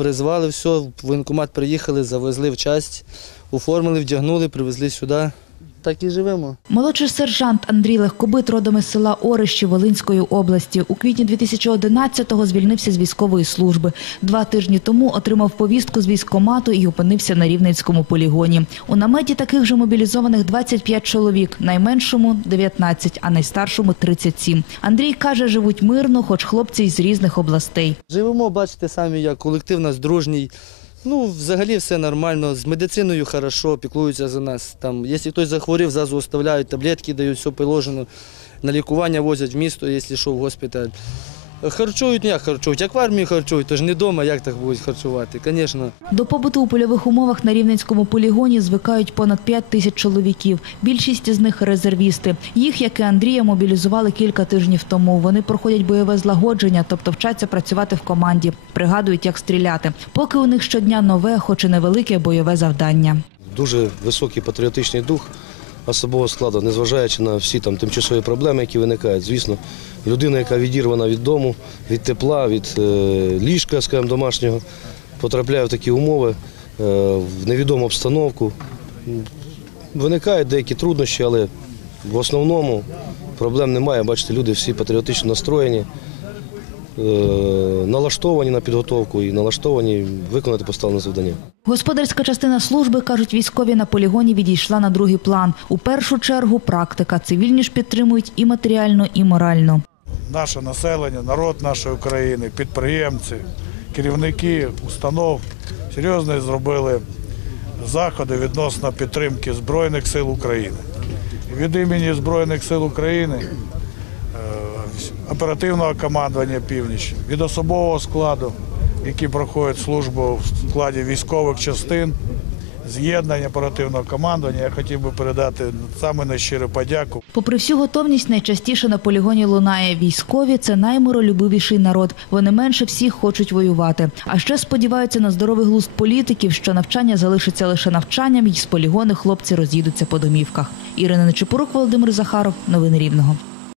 призвали все, в воєнкомат приїхали, завезли в часть, оформили, вдягнули, привезли сюди. Так і живемо. Молодший сержант Андрій Легкобит родом із села Орищі Волинської області. У квітні 2011-го звільнився з військової служби. Два тижні тому отримав повістку з військкомату і опинився на Рівненському полігоні. У наметі таких же мобілізованих 25 чоловік, найменшому 19, а найстаршому 37. Андрій каже, живуть мирно, хоч хлопці із різних областей. Живемо, бачите самі, як колектив нас дружній. Ну, взагалі все нормально. З медициною хорошо, піклуються за нас. Там, якщо хтось захворів, зразу оставляють таблетки, дають все положено. На лікування возять в місто, якщо що, в госпіталь. Харчують, ну як харчують, як в армії харчують, то ж не вдома, як так будуть харчувати, звісно. До побуту у польових умовах на Рівненському полігоні звикають понад 5 тисяч чоловіків. Більшість з них резервісти. Їх, як і Андрія, мобілізували кілька тижнів тому. Вони проходять бойове злагодження, тобто вчаться працювати в команді, пригадують, як стріляти. Поки у них щодня нове, хоч і невелике бойове завдання. дуже високий патріотичний дух особового складу, незважаючи на всі там тимчасові проблеми, які виникають. Звісно, людина, яка відірвана від дому, від тепла, від е, ліжка, скажімо, домашнього, потрапляє в такі умови, е, в невідому обстановку. Виникають деякі труднощі, але в основному проблем немає. Бачите, люди всі патріотично настроєні. Е, Налаштовані на підготовку і налаштовані виконати поставлене завдання. Господарська частина служби, кажуть військові, на полігоні відійшла на другий план. У першу чергу практика. Цивільні ж підтримують і матеріально, і морально. наше населення, народ нашої України, підприємці, керівники установ серйозно зробили заходи відносно підтримки Збройних сил України. Від імені Збройних сил України, оперативного командування Північ, від особового складу, які проходять службу в складі військових частин, з'єднання оперативного командування, я хотів би передати саме найщиру подяку Попри всю готовність, найчастіше на полігоні лунає військові. Це наймиролюбивіший народ. Вони менше всіх хочуть воювати. А ще сподіваються на здоровий глузд політиків, що навчання залишиться лише навчанням, і з полігони хлопці роз'їдуться по домівках. Ірина Нечепорук, Володимир Захаров. Новини Рівного.